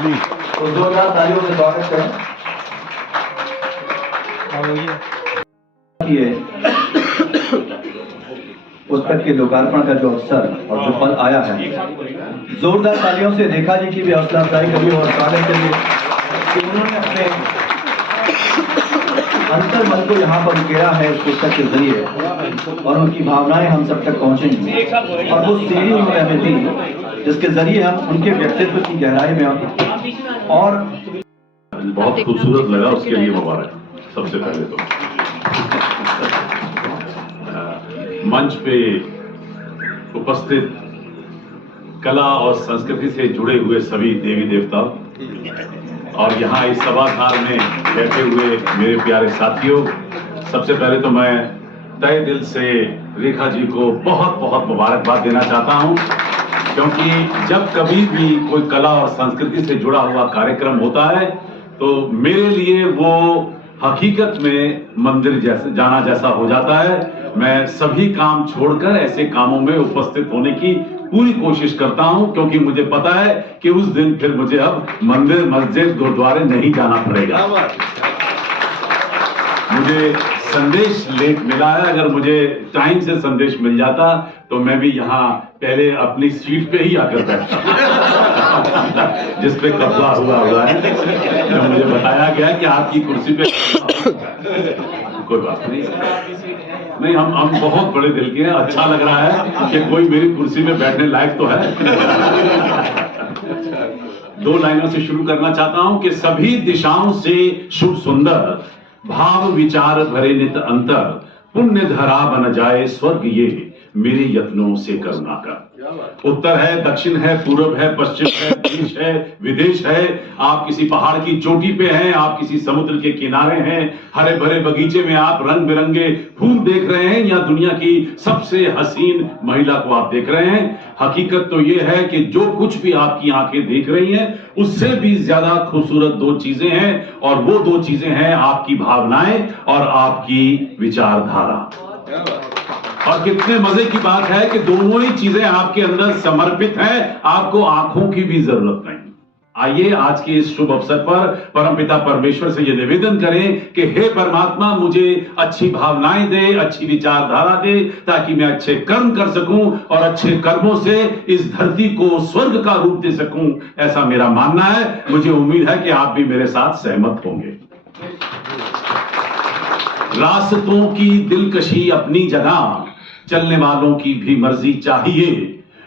तो जोरदार तालियों से स्वागत करें। पुस्तक के लोकार्पण का जो अवसर और जो पल आया है, जोरदार तालियों से रेखा जी की भी हौसला अफजाई करिए और स्वागत करिए कि उन्होंने अपने अंतर्मन को यहाँ पर उकेरा है इस पुस्तक के जरिए और उनकी भावनाएं हम सब तक पहुंचेंगी और वो सीढ़ी उन्होंने हमें दी जिसके जरिए हम उनके व्यक्तित्व की गहराई में और बहुत खूबसूरत लगा, उसके लिए मुबारक। सबसे पहले तो मंच पे उपस्थित कला और संस्कृति से जुड़े हुए सभी देवी देवता और यहाँ इस सभागार में बैठे हुए मेरे प्यारे साथियों, सबसे पहले तो मैं तहे दिल से रेखा जी को बहुत बहुत मुबारकबाद देना चाहता हूँ, क्योंकि जब कभी भी कोई कला और संस्कृति से जुड़ा हुआ कार्यक्रम होता है तो मेरे लिए वो हकीकत में मंदिर जैसे जाना जैसा हो जाता है। मैं सभी काम छोड़कर ऐसे कामों में उपस्थित होने की पूरी कोशिश करता हूं, क्योंकि मुझे पता है कि उस दिन फिर मुझे अब मंदिर मस्जिद गुरुद्वारे नहीं जाना पड़ेगा। मुझे संदेश लेट मिला है, अगर मुझे टाइम से संदेश मिल जाता तो मैं भी यहाँ पहले अपनी सीट पे ही आकर बैठता जिस पे कब्जा हुआ है। जब मुझे बताया गया कि आपकी कुर्सी पे कोई बात नहीं, हम बहुत बड़े दिल के हैं। अच्छा लग रहा है कि कोई मेरी कुर्सी में बैठने लायक तो है। दो लाइनों से शुरू करना चाहता हूं कि सभी दिशाओं से शुभ सुंदर भाव विचार भरे नित अंतर पुण्य धरा बन जाए स्वर्ग ये मेरे यत्नों से करुणा कर। उत्तर है, दक्षिण है, पूर्व है, पश्चिम है, देश है, विदेश है। आप किसी पहाड़ की चोटी पे हैं, आप किसी समुद्र के किनारे हैं, हरे भरे बगीचे में आप रंग बिरंगे फूल देख रहे हैं या दुनिया की सबसे हसीन महिला को आप देख रहे हैं। हकीकत तो ये है कि जो कुछ भी आपकी आंखें देख रही हैं उससे भी ज्यादा खूबसूरत दो चीजें हैं, और वो दो चीजें हैं आपकी भावनाएं और आपकी विचारधारा। और कितने मजे की बात है कि दोनों ही चीजें आपके अंदर समर्पित हैं, आपको आंखों की भी जरूरत नहीं। आइए आज के इस शुभ अवसर पर परमपिता परमेश्वर से यह निवेदन करें कि हे परमात्मा, मुझे अच्छी भावनाएं दे, अच्छी विचारधारा दे, ताकि मैं अच्छे कर्म कर सकूं और अच्छे कर्मों से इस धरती को स्वर्ग का रूप दे सकूं। ऐसा मेरा मानना है। मुझे उम्मीद है कि आप भी मेरे साथ सहमत होंगे। रास्तों की दिलकशी अपनी जगह, चलने वालों की भी मर्जी चाहिए।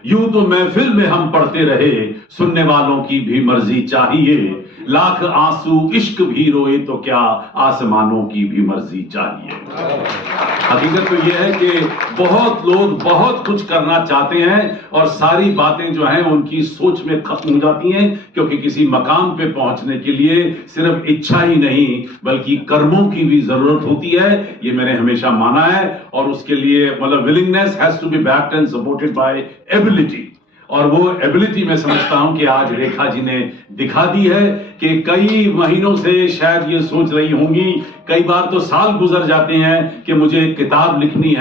यूं तो महफिल में हम पढ़ते रहे, सुनने वालों की भी मर्जी चाहिए। लाख आंसू इश्क भी रोए तो क्या, आसमानों की भी मर्जी चाहिए। हकीकत तो यह है कि बहुत लोग बहुत कुछ करना चाहते हैं और सारी बातें जो हैं उनकी सोच में खत्म हो जाती हैं, क्योंकि किसी मकाम पे पहुंचने के लिए सिर्फ इच्छा ही नहीं बल्कि कर्मों की भी जरूरत होती है। ये मैंने हमेशा माना है, और उसके लिए मतलब willingness has to be backed and supported by ability. और वो एबिलिटी मैं समझता हूं कि आज रेखा जी ने दिखा दी है कि कई महीनों से शायद ये सोच रही होंगी, कई बार तो साल गुजर जाते हैं कि मुझे किताब लिखनी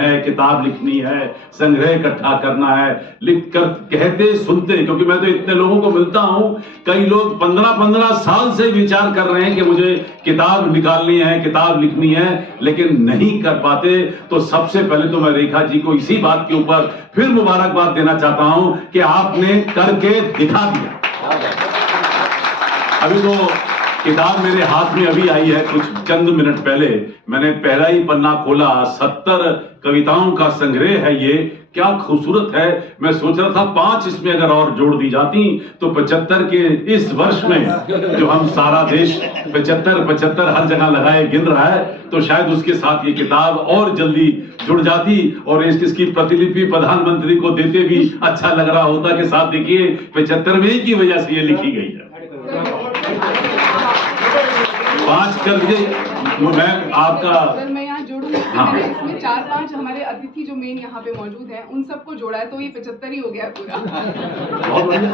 है, संग्रह इकट्ठा करना है। लिख कर कहते सुनते, क्योंकि मैं तो इतने लोगों को मिलता हूं, कई लोग 15-15 साल से विचार कर रहे हैं कि मुझे किताब निकालनी है, किताब लिखनी है, लेकिन नहीं कर पाते। तो सबसे पहले तो मैं रेखा जी को इसी बात के ऊपर फिर मुबारकबाद देना चाहता हूं कि आपने करके दिखा दिया। अभी तो किताब मेरे हाथ में अभी आई है, कुछ चंद मिनट पहले मैंने पहला ही पन्ना खोला। 70 कविताओं का संग्रह है ये। क्या खूबसूरत है। मैं सोच रहा था 5 इसमें अगर और जोड़ दी जाती तो 75 के इस वर्ष में जो हम सारा देश 75 हर जगह लगाए गिन रहा है, तो शायद उसके साथ ये किताब और जल्दी जुड़ जाती और इसकी प्रतिलिपि प्रधानमंत्री को देते भी अच्छा लग रहा होता कि साथ देखिए 75वें की वजह से ये लिखी गई है। 5 करके मैं आपका मैं यहाँ जोड़ूंगी। हाँ। इसमें 4-5 हमारे अतिथि जो मेन यहाँ पे मौजूद हैं उन सबको जोड़ा है, तो ये 75 ही हो गया पूरा। बहुत बढ़िया।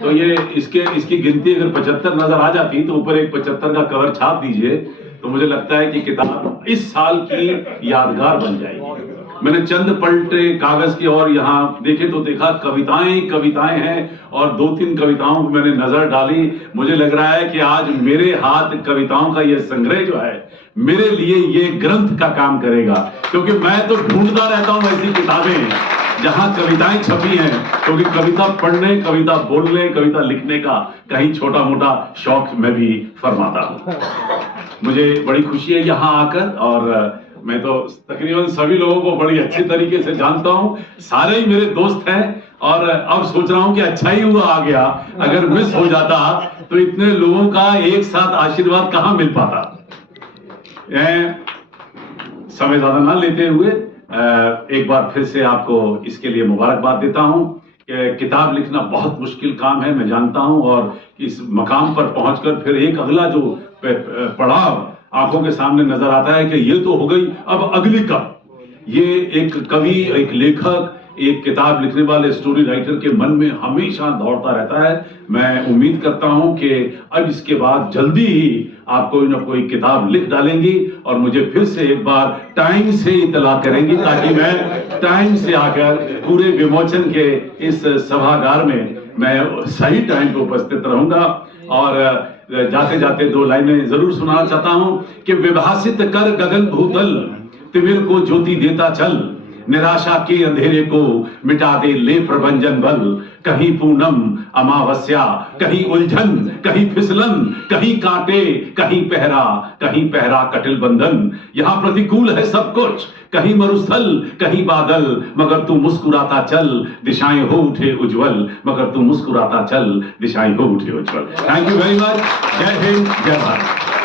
तो ये इसकी गिनती अगर 75 नजर आ जाती तो ऊपर एक 75 का कवर छाप दीजिए, तो मुझे लगता है कि किताब इस साल की यादगार बन जाएगी। मैंने चंद पलटे कागज की और यहाँ देखे तो देखा कविताएं हैं और 2-3 कविताओं को मैंने नजर डाली। मुझे लग रहा है कि आज मेरे हाथ कविताओं का ये संग्रह जो है मेरे लिए ये ग्रंथ का काम करेगा, क्योंकि मैं तो ढूंढता रहता हूं ऐसी किताबें जहां कविताएं छपी हैं, क्योंकि कविता पढ़ने, कविता बोलने, कविता लिखने का कहीं छोटा मोटा शौक मैं भी फरमाता हूं। मुझे बड़ी खुशी है यहाँ आकर, और मैं तो तकरीबन सभी लोगों को बड़ी अच्छी तरीके से जानता हूं, सारे ही मेरे दोस्त हैं, और अब सोच रहा हूं कि अच्छा ही हुआ आ गया, अगर मिस हो जाता तो इतने लोगों का एक साथ आशीर्वाद कहां मिल पाता। समय ज्यादा ना लेते हुए एक बार फिर से आपको इसके लिए मुबारकबाद देता हूं। किताब लिखना बहुत मुश्किल काम है, मैं जानता हूं, और इस मकाम पर पहुंचकर फिर एक अगला जो पड़ाव आंखों के सामने नजर आता है कि ये तो हो गई, अब अगली कब। ये एक कवि, एक लेखक, एक किताब लिखने वाले स्टोरी राइटर के मन में हमेशा दौड़ता रहता है। मैं उम्मीद करता हूं कि अब इसके बाद जल्दी ही आप कोई ना कोई किताब लिख डालेंगी और मुझे फिर से एक बार टाइम से इतला करेंगी, ताकि मैं टाइम से आकर पूरे विमोचन के इस सभागार में मैं सही टाइम पे उपस्थित रहूंगा। और जाते जाते 2 लाइनें जरूर सुनाना चाहता हूं कि विभासित कर गगन भूतल, तिमिर को ज्योति देता चल, निराशा के अंधेरे को मिटा दे ले प्रभंजन बल। कहीं पूनम अमावस्या, कहीं उलझन, कहीं फिसलन, कहीं कांटे, कहीं पहरा कटिल बंधन। यहाँ प्रतिकूल है सब कुछ, कहीं मरुस्थल, कहीं बादल, मगर तू मुस्कुराता चल, दिशाएं हो उठे उज्जवल, मगर तू मुस्कुराता चल, दिशाएं हो उठे उज्जवल। Thank you very much. जय हिंद, जय भारत।